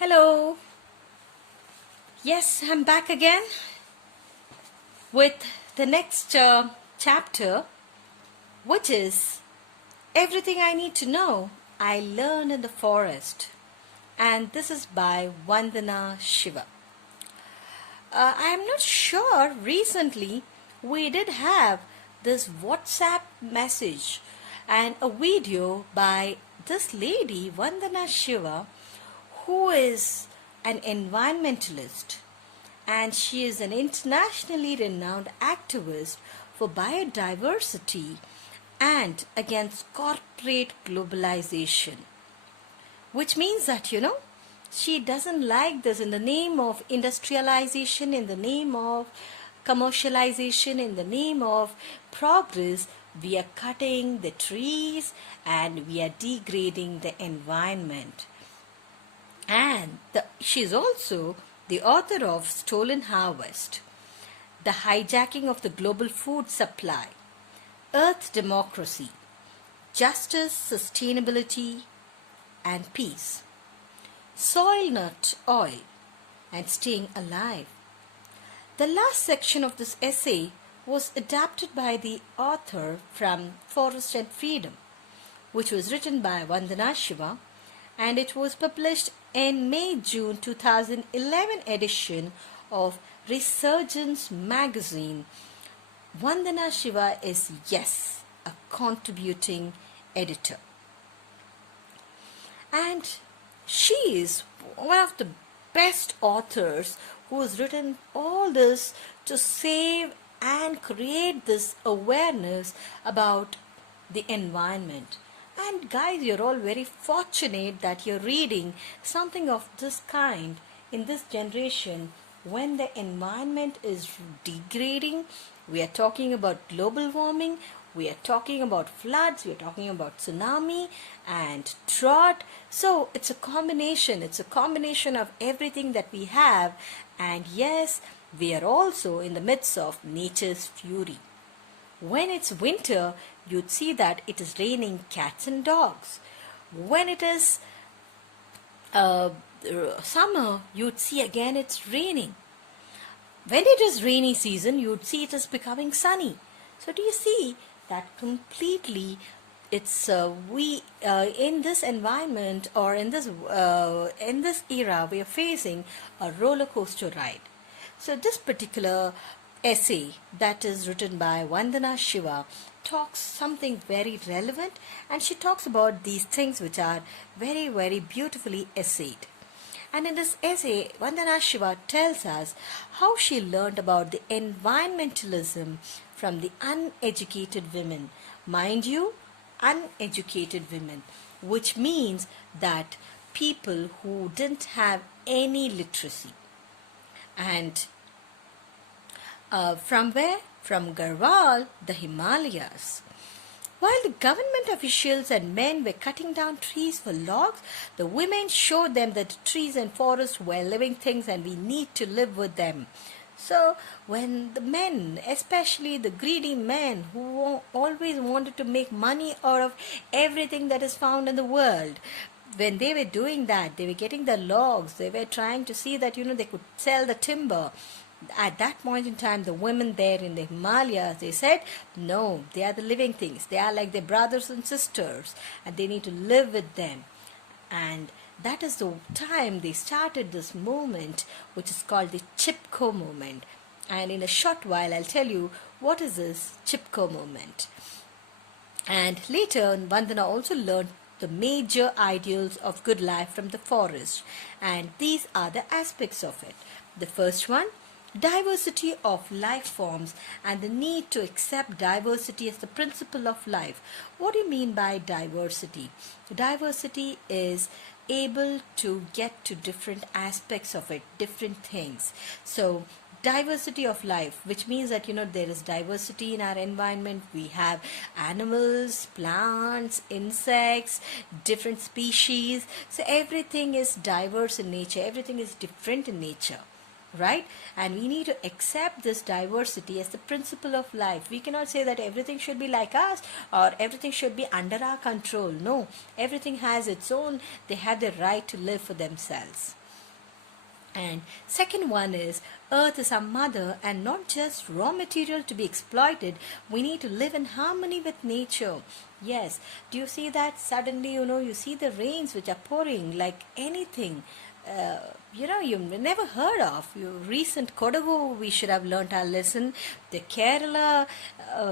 Hello. Yes, I'm back again with the next chapter, which is Everything I Need to Know I Learned in the Forest. And this is by Vandana Shiva. I am not sure, recently we did have this WhatsApp message and a video by this lady, Vandana Shiva, who is an environmentalist, and she is an internationally renowned activist for biodiversity and against corporate globalization. Which means that, she doesn't like this in the name of industrialization, in the name of commercialization, in the name of progress. We are cutting the trees and we are degrading the environment. And she is also the author of Stolen Harvest, The Hijacking of the Global Food Supply, Earth Democracy, Justice, Sustainability, and Peace, Soil Not Oil, and Staying Alive. The last section of this essay was adapted by the author from Forest and Freedom, which was written by Vandana Shiva, and it was published in May-June 2011 edition of Resurgence magazine. Vandana Shiva is, yes, a contributing editor. And she is one of the best authors who has written all this to save and create this awareness about the environment. And guys, you're all very fortunate that you're reading something of this kind in this generation when the environment is degrading. We are talking about global warming, we are talking about floods, we are talking about tsunami and drought. So it's a combination of everything that we have. And yes, we are also in the midst of nature's fury. When it's winter, you'd see that it is raining cats and dogs. When it is summer, you'd see again it's raining. When it is rainy season, you'd see it is becoming sunny. So do you see that completely it's we in this environment or in this era we are facing a roller coaster ride. So this particular essay that is written by Vandana Shiva talks something very relevant, and she talks about these things which are very, very beautifully essayed. And in this essay, Vandana Shiva tells us how she learned about the environmentalism from the uneducated women. Mind you, uneducated women, which means that people who didn't have any literacy. And from where? From Garhwal, the Himalayas. While the government officials and men were cutting down trees for logs, the women showed them that the trees and forests were living things and we need to live with them. So when the men, especially the greedy men who always wanted to make money out of everything that is found in the world, when they were doing that, they were getting the logs, they were trying to see that, they could sell the timber. At that point in time, the women there in the Himalayas, they said, no, they are the living things. They are like their brothers and sisters, and they need to live with them. And that is the time they started this movement, which is called the Chipko movement. And in a short while, I'll tell you what is this Chipko movement. And later, Vandana also learned the major ideals of good life from the forest. And these are the aspects of it. The first one, diversity of life forms and the need to accept diversity as the principle of life. What do you mean by diversity? Diversity is able to get to different aspects of it, different things. So diversity of life, which means that there is diversity in our environment. We have animals, plants, insects, different species. So everything is diverse in nature, everything is different in nature. Right? And we need to accept this diversity as the principle of life. We cannot say that everything should be like us or everything should be under our control. No, everything has its own. They have the right to live for themselves. And second one is earth is our mother and not just raw material to be exploited. We need to live in harmony with nature. Yes, do you see that? Suddenly, you see the rains which are pouring like anything. Uh, you've never heard of. Recent Kodagu, we should have learnt our lesson. The Kerala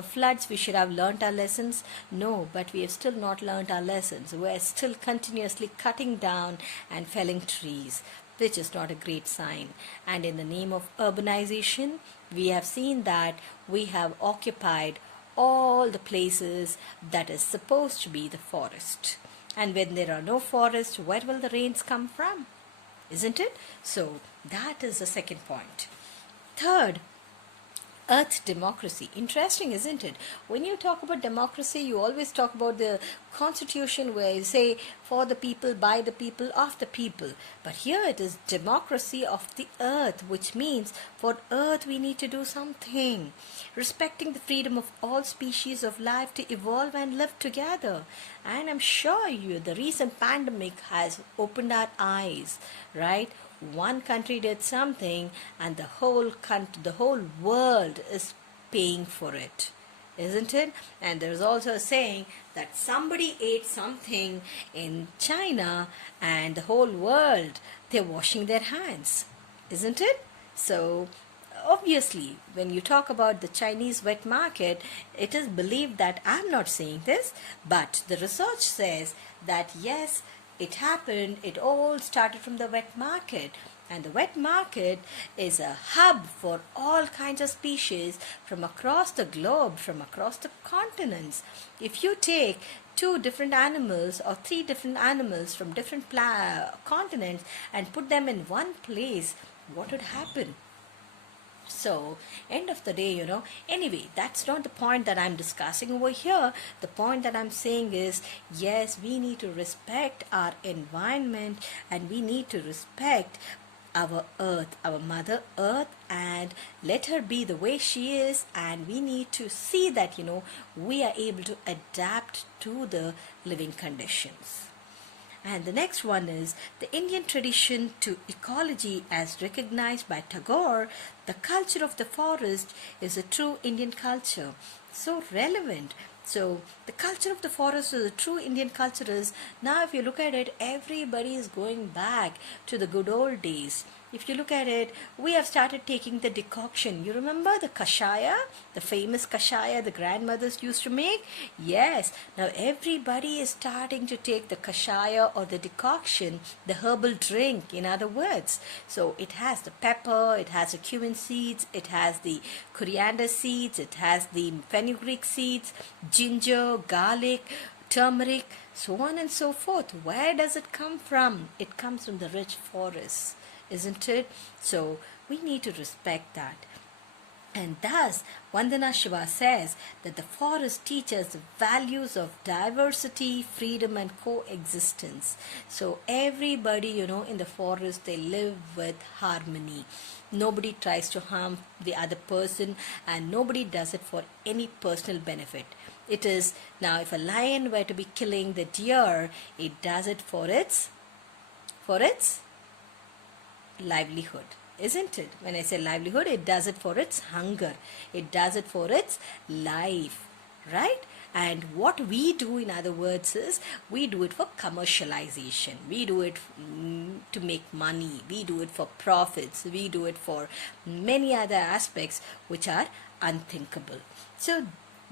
floods, we should have learnt our lessons. No, but we have still not learnt our lessons. We're still continuously cutting down and felling trees, which is not a great sign. And in the name of urbanization, we have seen that we have occupied all the places that is supposed to be the forest. And when there are no forests, where will the rains come from? Isn't it? So that is the second point. Third, earth democracy. Interesting, isn't it? When you talk about democracy, you always talk about the constitution where you say for the people, by the people, of the people. But here it is democracy of the earth, which means for earth we need to do something. Respecting the freedom of all species of life to evolve and live together. And I'm sure the recent pandemic has opened our eyes, right? One country did something and the whole world is paying for it, isn't it? And there's also a saying that somebody ate something in China and the whole world, they're washing their hands, isn't it? So obviously, when you talk about the Chinese wet market, it is believed that, I'm not saying this, but the research says that yes, it happened. It all started from the wet market. And the wet market is a hub for all kinds of species from across the globe, from across the continents. If you take two different animals or three different animals from different continents and put them in one place, what would happen? So, end of the day, anyway, that's not the point that I'm discussing over here. The point that I'm saying is, yes, we need to respect our environment and we need to respect our earth, our mother earth, and let her be the way she is. And we need to see that, we are able to adapt to the living conditions. And the next one is the Indian tradition to ecology as recognized by Tagore. The culture of the forest is a true Indian culture. So relevant. So the culture of the forest is a true Indian culture is, now if you look at it, everybody is going back to the good old days. If you look at it, we have started taking the decoction. You remember the kashaya, the famous kashaya the grandmothers used to make? Yes, now everybody is starting to take the kashaya or the decoction, the herbal drink, in other words. So it has the pepper, it has the cumin seeds, it has the coriander seeds, it has the fenugreek seeds, ginger, garlic, turmeric, so on and so forth. Where does it come from? It comes from the rich forests, isn't it? So we need to respect that. And thus, Vandana Shiva says that the forest teaches the values of diversity, freedom, and coexistence. So everybody, in the forest, they live with harmony. Nobody tries to harm the other person, and nobody does it for any personal benefit. It is, now if a lion were to be killing the deer, it does it for its livelihood, isn't it? When I say livelihood, it does it for its hunger. It does it for its life, right? And what we do, in other words, is we do it for commercialization. We do it to make money. We do it for profits. We do it for many other aspects which are unthinkable. So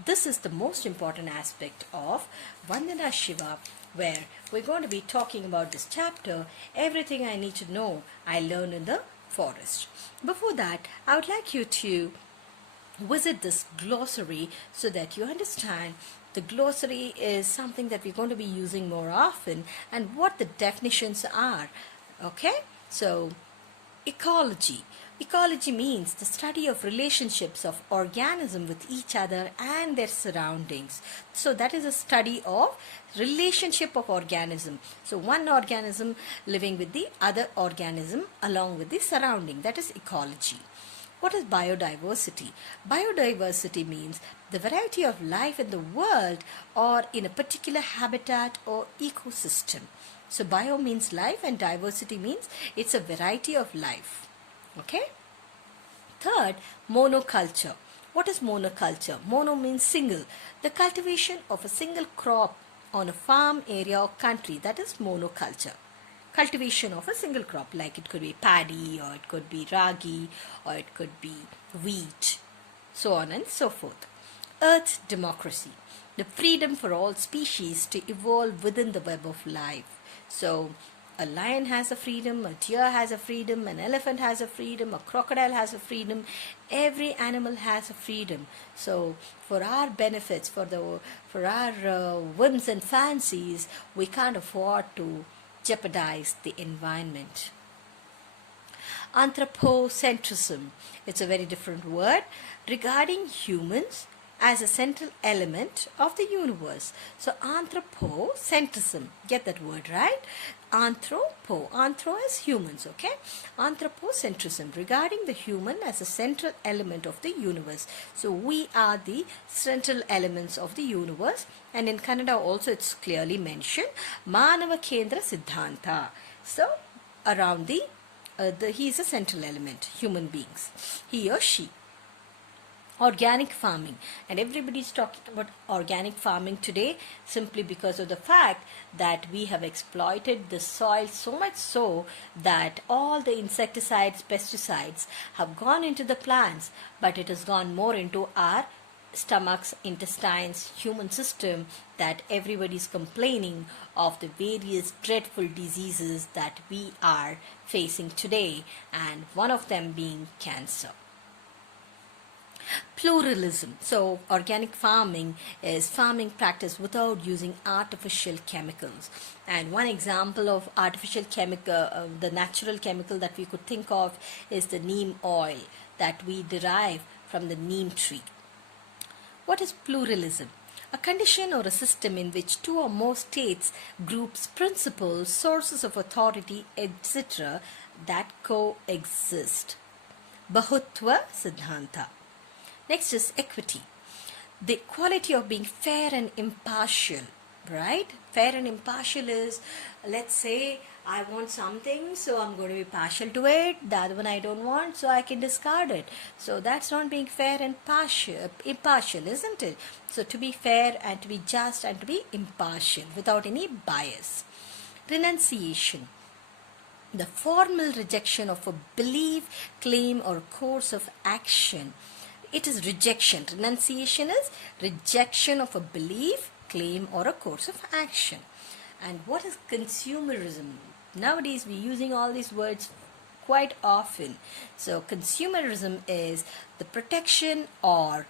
this is the most important aspect of Vandana Shiva, where we're going to be talking about this chapter, everything I need to know I learned in the forest. Before that, I would like you to visit this glossary so that you understand the glossary is something that we're going to be using more often and what the definitions are. Okay? So, ecology. Ecology means the study of relationships of organisms with each other and their surroundings. So that is a study of relationship of organism. So one organism living with the other organism along with the surrounding. That is ecology. What is biodiversity? Biodiversity means the variety of life in the world or in a particular habitat or ecosystem. So bio means life and diversity means it's a variety of life. Okay. Third, monoculture. What is monoculture? Mono means single. The cultivation of a single crop on a farm area or country, that is monoculture. Cultivation of a single crop, like it could be paddy, or it could be ragi, or it could be wheat, so on and so forth. Earth democracy, the freedom for all species to evolve within the web of life. So a lion has a freedom, a deer has a freedom, an elephant has a freedom, a crocodile has a freedom. Every animal has a freedom. So for our benefits, for our whims and fancies, we can't afford to jeopardize the environment. Anthropocentrism, it's a very different word, regarding humans as a central element of the universe. So anthropocentrism, get that word right? Anthro is humans, okay? Anthropocentrism, regarding the human as a central element of the universe. So we are the central elements of the universe, and in Kannada also it's clearly mentioned, Manava Kendra Siddhanta. So around he is a central element, human beings, he or she. Organic farming, and everybody is talking about organic farming today simply because of the fact that we have exploited the soil so much so that all the insecticides, pesticides have gone into the plants, but it has gone more into our stomachs, intestines, human system, that everybody is complaining of the various dreadful diseases that we are facing today, and one of them being cancer. Pluralism. So organic farming is farming practice without using artificial chemicals. And one example of artificial chemical, the natural chemical that we could think of is the neem oil that we derive from the neem tree. What is pluralism? A condition or a system in which two or more states, groups, principles, sources of authority, etc. that coexist. Bahutva Siddhanta. Next is equity. The quality of being fair and impartial, right? Fair and impartial is, let's say I want something, so I'm going to be partial to it. The other one I don't want, so I can discard it. So that's not being fair and impartial, isn't it? So to be fair and to be just and to be impartial without any bias. Renunciation. The formal rejection of a belief, claim, or course of action. It is rejection. Renunciation is rejection of a belief, claim, or a course of action. And what is consumerism? Nowadays we're using all these words quite often. So consumerism is the protection or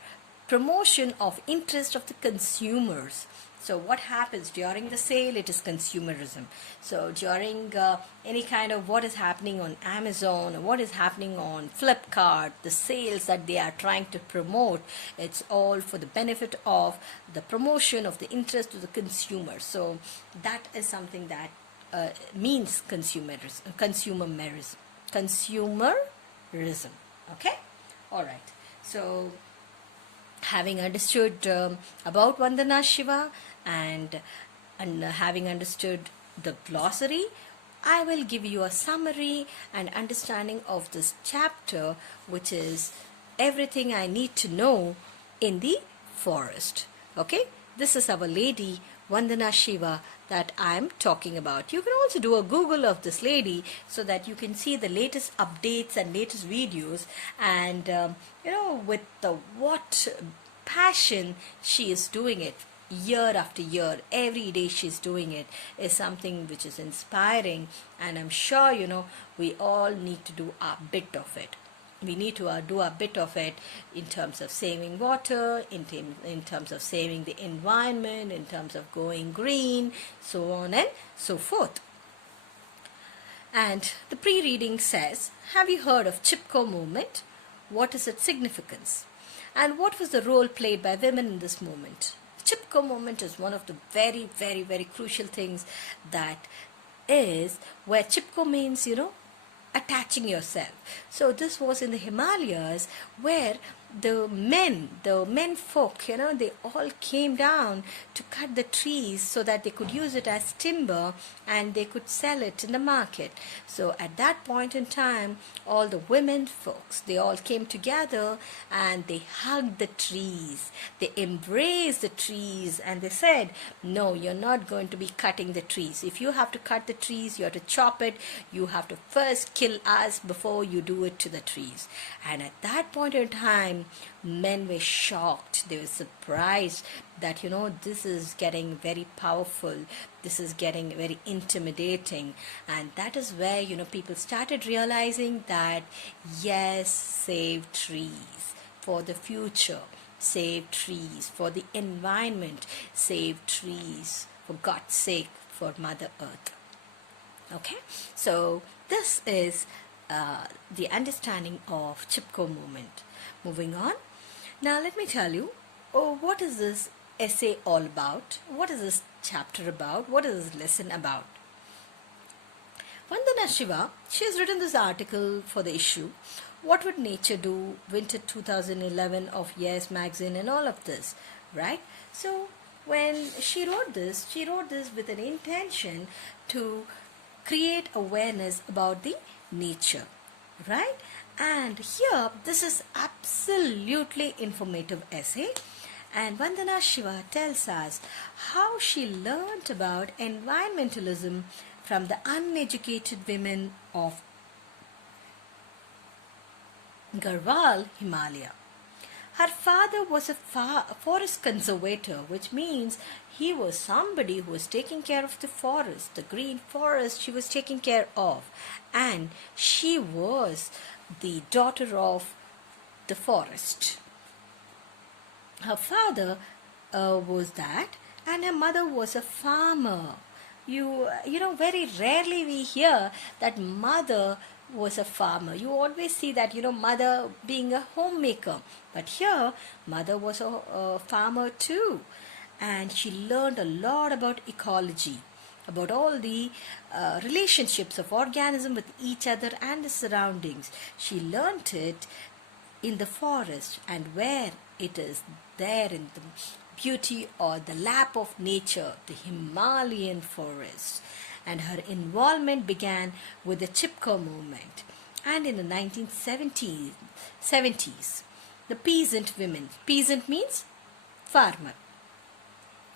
promotion of interest of the consumers. So what happens during the sale? It is consumerism. So during any kind of what is happening on Amazon or what is happening on Flipkart, the sales that they are trying to promote, it's all for the benefit of the promotion of the interest of the consumer. So that is something that means consumerism. Okay? All right. So having understood about Vandana Shiva and having understood the glossary, I will give you a summary and understanding of this chapter, which is everything I need to know in the forest. Okay, this is our lady Vandana Shiva that I am talking about. You can also do a Google of this lady so that you can see the latest updates and latest videos, and with the what passion she is doing it year after year, every day she's doing it, is something which is inspiring, and I'm sure we all need to do a bit of it. We need to do a bit of it in terms of saving water, in terms of saving the environment, in terms of going green, so on and so forth. And the pre-reading says, have you heard of Chipko movement? What is its significance? And what was the role played by women in this movement? Chipko movement is one of the very, very, very crucial things, that is where Chipko means, attaching yourself. So this was in the Himalayas, where the men folk, they all came down to cut the trees so that they could use it as timber and they could sell it in the market. So at that point in time, all the women folks, they all came together and they hugged the trees. They embraced the trees and they said, no, you're not going to be cutting the trees. If you have to cut the trees, you have to chop it. You have to first kill us before you do it to the trees. And at that point in time, men were shocked. They were surprised that, this is getting very powerful. This is getting very intimidating. And that is where, people started realizing that, yes, save trees for the future. Save trees for the environment. Save trees, for God's sake, for Mother Earth. Okay, so this is the understanding of Chipko movement. Moving on. Now let me tell you, what is this essay all about? What is this chapter about? What is this lesson about? Vandana Shiva, she has written this article for the issue, What Would Nature Do? Winter 2011 of Yes magazine and all of this, right? So when she wrote this with an intention to create awareness about the nature, right? And here, this is absolutely informative essay. And Vandana Shiva tells us how she learnt about environmentalism from the uneducated women of Garhwal, Himalaya. Her father was a forest conservator, which means he was somebody who was taking care of the forest, the green forest she was taking care of. And she was the daughter of the forest. Her father was that, and her mother was a farmer. Very rarely we hear that mother was a farmer. You always see that, mother being a homemaker. But here, mother was a farmer too. And she learned a lot about ecology, about all the relationships of organism with each other and the surroundings. She learned it in the forest, and where it is there in the beauty or the lap of nature, the Himalayan forest. And her involvement began with the Chipko movement. And in the 1970s, the peasant women, peasant means farmer,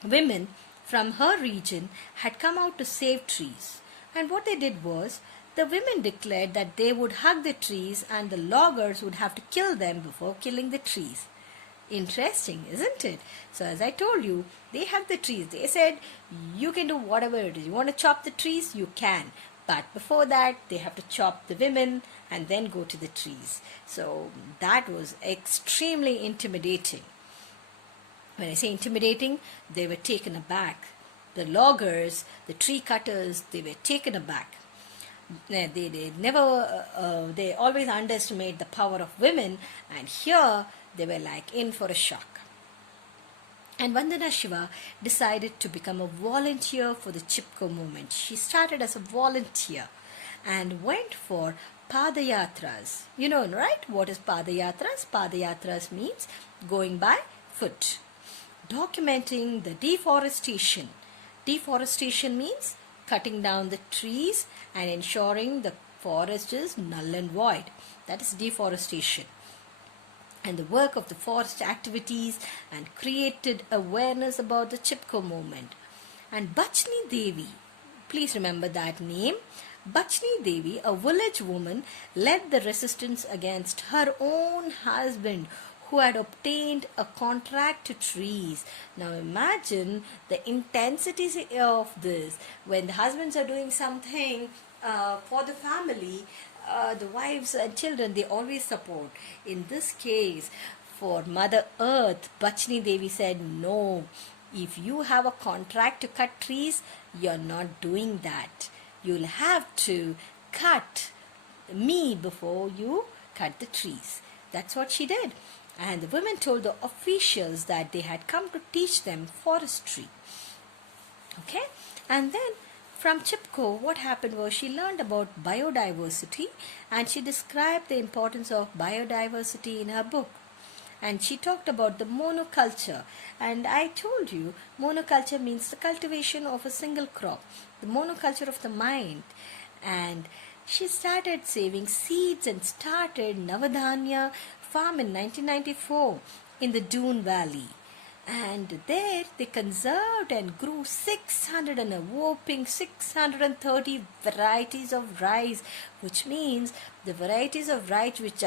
women from her region had come out to save trees. And what they did was, the women declared that they would hug the trees and the loggers would have to kill them before killing the trees. Interesting, isn't it? So as I told you, they hugged the trees. They said, you can do whatever it is. You want to chop the trees? You can. But before that, they have to chop the women and then go to the trees. So that was extremely intimidating. When I say intimidating, they were taken aback. The loggers, the tree cutters, they were taken aback. They always underestimate the power of women, and here they were like in for a shock. And Vandana Shiva decided to become a volunteer for the Chipko movement. She started as a volunteer and went for padayatras. You know, right? What is padayatras? Padayatras means going by foot. Documenting the deforestation. Deforestation means cutting down the trees and ensuring the forest is null and void. That is deforestation. And the work of the forest activities and created awareness about the Chipko movement. And Bachni Devi, please remember that name. Bachni Devi, a village woman, led the resistance against her own husband, who had obtained a contract to trees. Now imagine the intensity of this. When the husbands are doing something for the family, the wives and children, they always support. In this case, for Mother Earth, Bachni Devi said, no, if you have a contract to cut trees, you're not doing that. You'll have to cut me before you cut the trees. That's what she did. And the women told the officials that they had come to teach them forestry. Okay? And then from Chipko, what happened was she learned about biodiversity, and she described the importance of biodiversity in her book. and she talked about the monoculture. And I told you, monoculture means the cultivation of a single crop, the monoculture of the mind. And she started saving seeds and started Navadhanya farm in 1994 in the Doon Valley. And there they conserved and grew 600 and a whopping 630 varieties of rice, which means the varieties of rice which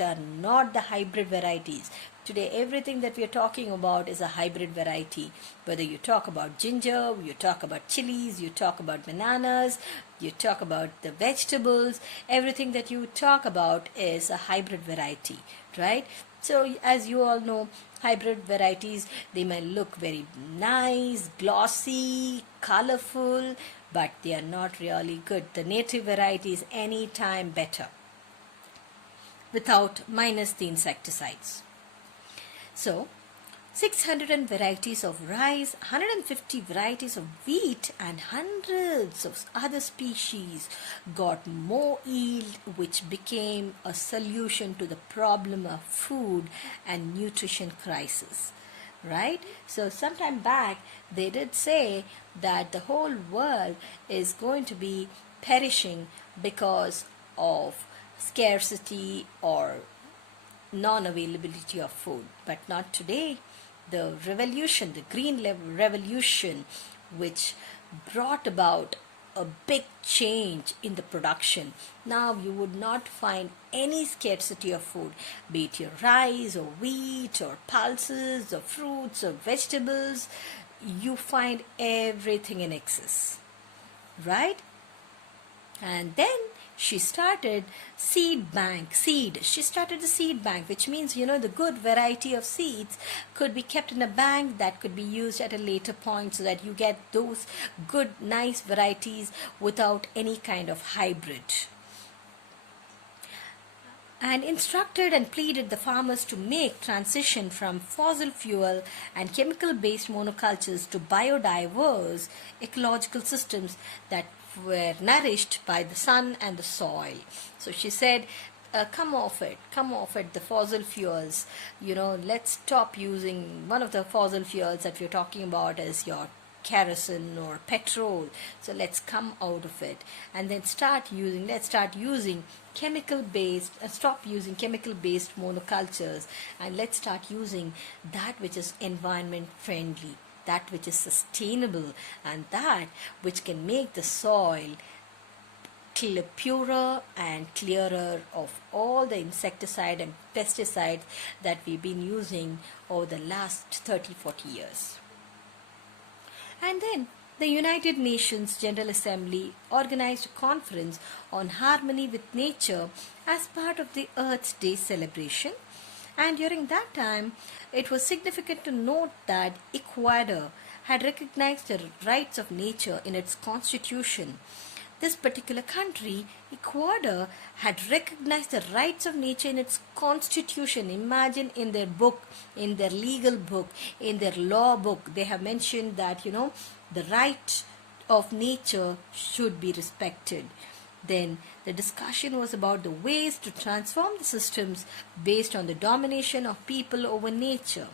are not the hybrid varieties. Today everything that we are talking about is a hybrid variety. Whether you talk about ginger, you talk about chilies, you talk about bananas, you talk about the vegetables, everything that you talk about is a hybrid variety, right? So as you all know, hybrid varieties, they may look very nice, glossy, colorful, but they are not really good. The native variety is any time better without minus the insecticides. So 600 varieties of rice, 150 varieties of wheat, and hundreds of other species got more yield, which became a solution to the problem of food and nutrition crisis. Right? So sometime back they did say that the whole world is going to be perishing because of scarcity or non-availability of food, but not today. The revolution, the green revolution, which brought about a big change in the production. Now you would not find any scarcity of food, be it your rice or wheat or pulses or fruits or vegetables. You find everything in excess, right? And then she started she started the seed bank, which means the good variety of seeds could be kept in a bank that could be used at a later point, so that you get those good nice varieties without any kind of hybrid. And instructed and pleaded the farmers to make transition from fossil fuel and chemical based monocultures to biodiverse ecological systems that were nourished by the sun and the soil. So she said, come off it, the fossil fuels. Let's stop using. One of the fossil fuels that we're talking about is your kerosene or petrol. So let's come out of it, and then let's start using chemical based stop using chemical based monocultures, and let's start using that which is environment friendly, that which is sustainable, and that which can make the soil purer and clearer of all the insecticide and pesticides that we've been using over the last 30-40 years. And then the United Nations General Assembly organized a conference on harmony with nature as part of the Earth Day celebration. And during that time, it was significant to note that Ecuador had recognized the rights of nature in its constitution. This particular country, Ecuador, had recognized the rights of nature in its constitution. Imagine, in their book, in their legal book, in their law book, they have mentioned that, the right of nature should be respected. Then the discussion was about the ways to transform the systems based on the domination of people over nature,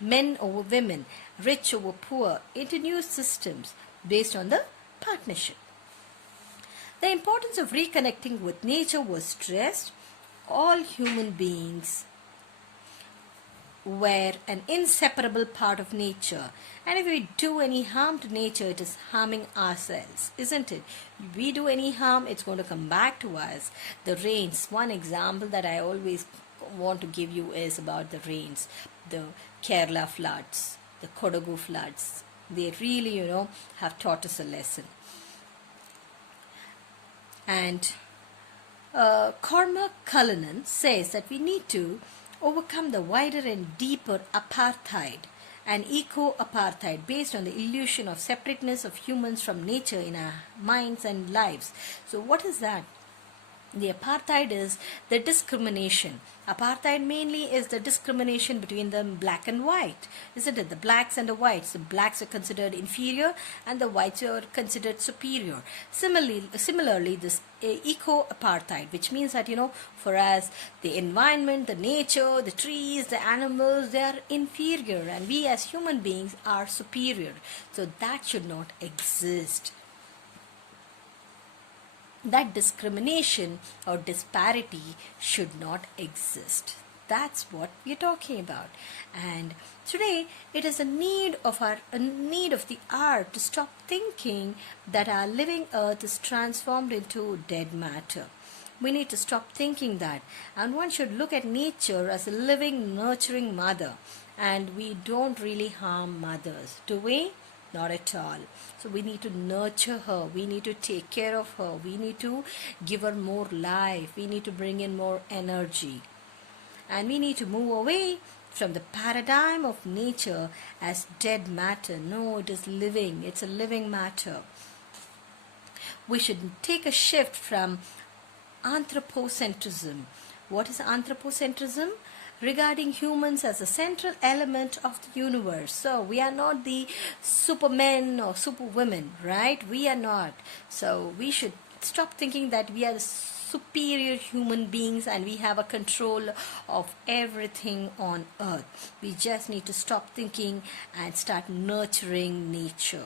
men over women, rich over poor, into new systems based on the partnership. The importance of reconnecting with nature was stressed. All human beings were an inseparable part of nature, and if we do any harm to nature, it is harming ourselves, isn't it? If we do any harm, it's going to come back to us. The rains, one example that I always want to give you is about the rains, the Kerala floods, the Kodagu floods. They really, have taught us a lesson. And Cormac Cullinan says that we need to overcome the wider and deeper apartheid and eco-apartheid based on the illusion of separateness of humans from nature in our minds and lives. So what is that? The apartheid is the discrimination. Apartheid mainly is the discrimination between the black and white, isn't it? The blacks and the whites. The blacks are considered inferior and the whites are considered superior. Similarly, this eco-apartheid, which means that, for us, the environment, the nature, the trees, the animals, they are inferior and we as human beings are superior. So that should not exist. That discrimination or disparity should not exist. That's what we're talking about. And today it is a need of the hour to stop thinking that our living earth is transformed into dead matter. We need to stop thinking that, and one should look at nature as a living, nurturing mother. And we don't really harm mothers, do we? Not at all. So we need to nurture her. We need to take care of her. We need to give her more life. We need to bring in more energy. And we need to move away from the paradigm of nature as dead matter. No, it is living. It's a living matter. We should take a shift from anthropocentrism. What is anthropocentrism? Regarding humans as a central element of the universe. So we are not the supermen or superwomen, right? We are not. So we should stop thinking that we are superior human beings and we have a control of everything on earth. We just need to stop thinking and start nurturing nature.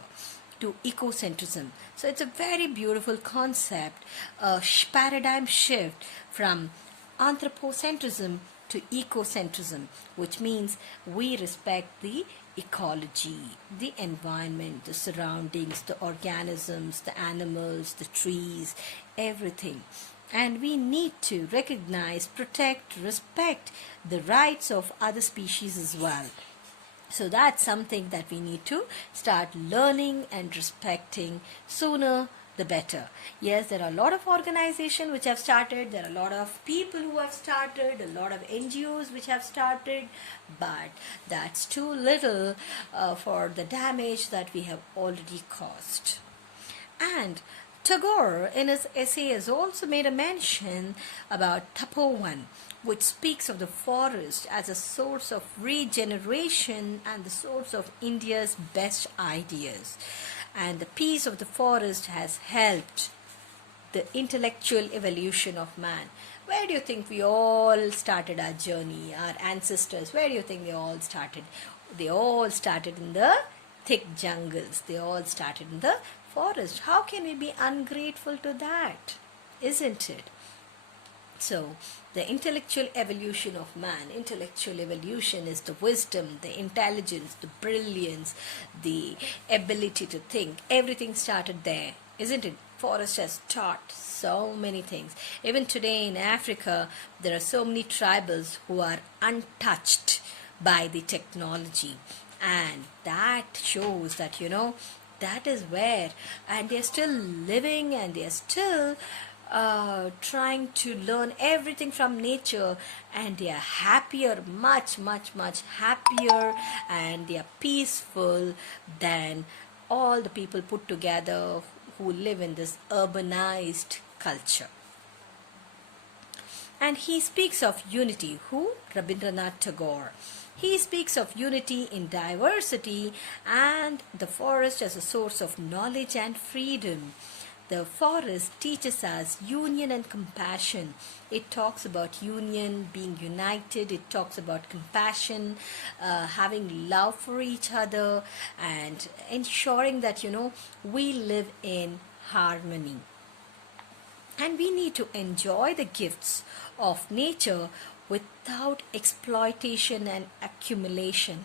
To ecocentrism. So it's a very beautiful concept, a paradigm shift from anthropocentrism to ecocentrism, which means we respect the ecology, the environment, the surroundings, the organisms, the animals, the trees, everything. And we need to recognize, protect, respect the rights of other species as well. So that's something that we need to start learning and respecting sooner the better. Yes, there are a lot of organizations which have started, there are a lot of people who have started, a lot of NGOs which have started, but that's too little for the damage that we have already caused. And Tagore in his essay has also made a mention about Tapovan, which speaks of the forest as a source of regeneration and the source of India's best ideas. And the peace of the forest has helped the intellectual evolution of man. Where do you think we all started our journey, our ancestors? Where do you think they all started? They all started in the thick jungles. They all started in the forest. How can we be ungrateful to that? Isn't it? So, the intellectual evolution of man, intellectual evolution is the wisdom, the intelligence, the brilliance, the ability to think. Everything started there, isn't it? Forest has taught so many things. Even today in Africa, there are so many tribals who are untouched by the technology. And that shows that, that is where, and they're still living and they're still trying to learn everything from nature, and they are happier, much happier, and they are peaceful than all the people put together who live in this urbanized culture. And he speaks of unity. Who? Rabindranath Tagore. He speaks of unity in diversity and the forest as a source of knowledge and freedom. The forest teaches us union and compassion. It talks about union, being united. It talks about compassion, having love for each other, and ensuring that, we live in harmony. And we need to enjoy the gifts of nature without exploitation and accumulation.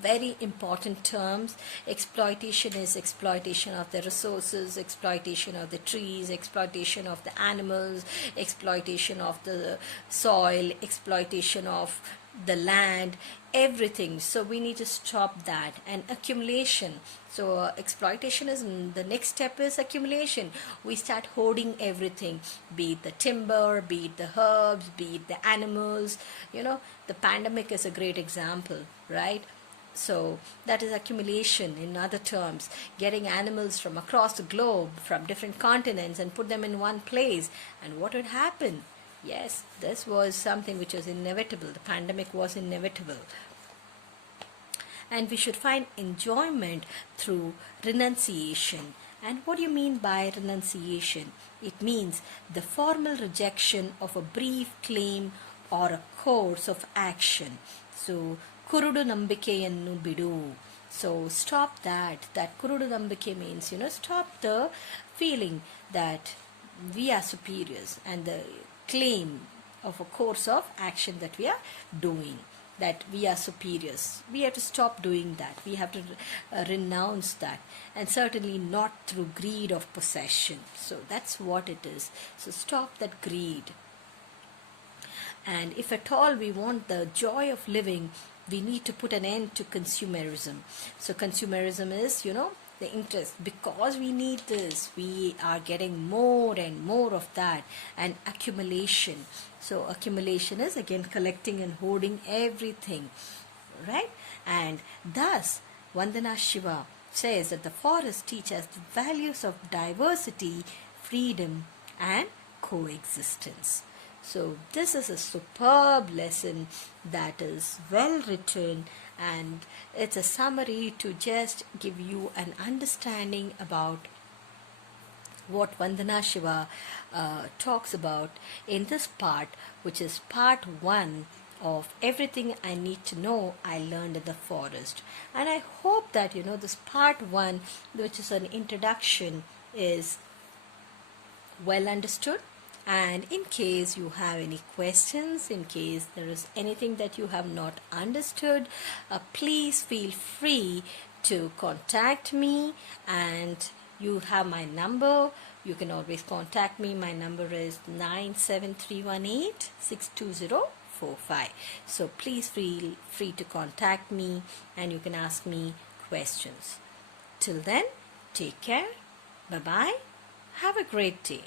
Very important terms. Exploitation is exploitation of the resources, exploitation of the trees, exploitation of the animals, exploitation of the soil, exploitation of the land, everything. So we need to stop that. And accumulation. So exploitation is, the next step is accumulation. We start hoarding everything, be it the timber, be it the herbs, be it the animals. The pandemic is a great example, right? So that is accumulation. In other terms, getting animals from across the globe, from different continents, and put them in one place. And what would happen? Yes, this was something which was inevitable. The pandemic was inevitable. And we should find enjoyment through renunciation. And what do you mean by renunciation? It means the formal rejection of a brief claim or a course of action. So, kurudu nambikeyannu bidu. So, stop that. That kurudu nambike means, stop the feeling that we are superiors and the claim of a course of action that we are doing, that we are superiors. We have to stop doing that. We have to renounce that, and certainly not through greed of possession. So that's what it is. So stop that greed. And if at all we want the joy of living, we need to put an end to consumerism. So consumerism is, the interest. Because we need this, we are getting more and more of that. And accumulation. So accumulation is again collecting and hoarding everything, right? And thus Vandana Shiva says that the forest teaches the values of diversity, freedom and coexistence. So this is a superb lesson that is well written, and it's a summary to just give you an understanding about what Vandana Shiva talks about in this part, which is part 1 of Everything I Need to Know I Learned in the Forest. And I hope that this part 1, which is an introduction, is well understood. And in case you have any questions, in case there is anything that you have not understood, please feel free to contact me, and you have my number. You can always contact me. My number is 97318-62045. So please feel free to contact me, and you can ask me questions. Till then, take care. Bye-bye. Have a great day.